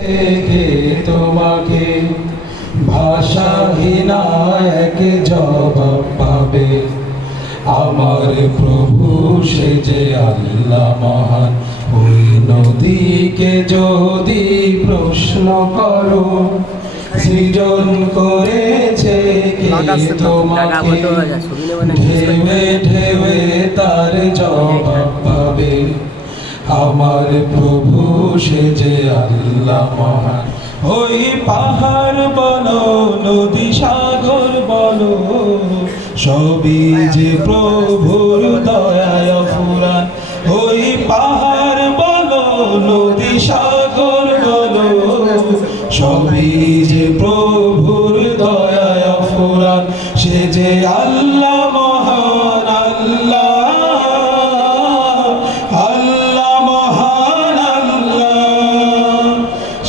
থেকে তোমাকে ভাষাহীনা এক জবাব পাবে। আমার প্রভু সে যে আল্লাহ মহান ওই নদীকে যদি প্রশ্ন করো সৃজন করেছে তোমাকে? ঢেবে ঢেবে তার জবাব পাবে। আমার প্রভু সে যে আল্লাহ মহান। ওই পাহাড় বলো নদী সাগর বলো সবই যে প্রভুর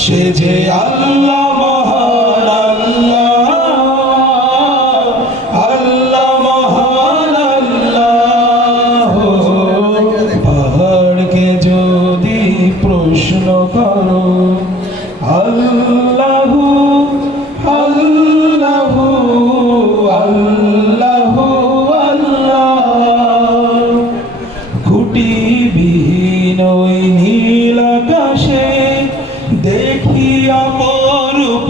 সে যে আল্লাহ মহান আল্লাহ আল্লাহ মহান আল্লাহ। পাহাড়কে যদি প্রশ্ন করো, আল্লাহ আল্লাহ আল্লাহ আল্লাহ। খুঁটি দেখি অপরূপ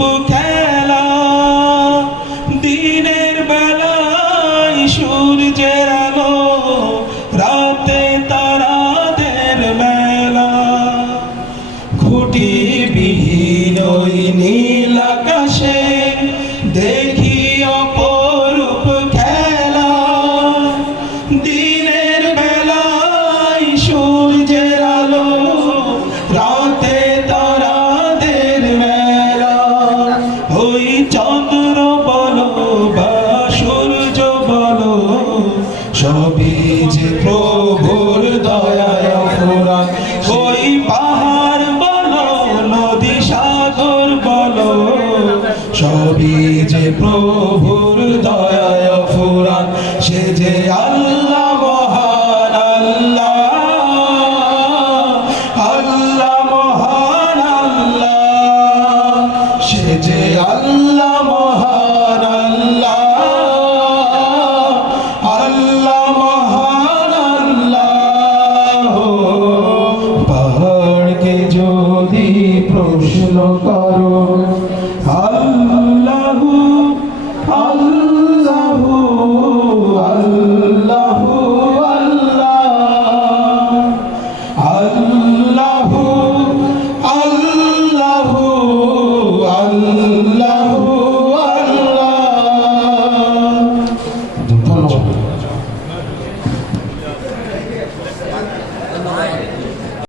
ওই চন্দ্র বলো বা সূর্য বলো, সবই যে প্রভুর দয়ায় ফুরান ওই পাহাড় বলো, নদী সাগর বলো, সবই যে প্রভুর দয়ায় ফুরান সে যে আল্লাহ যে আল্লাহ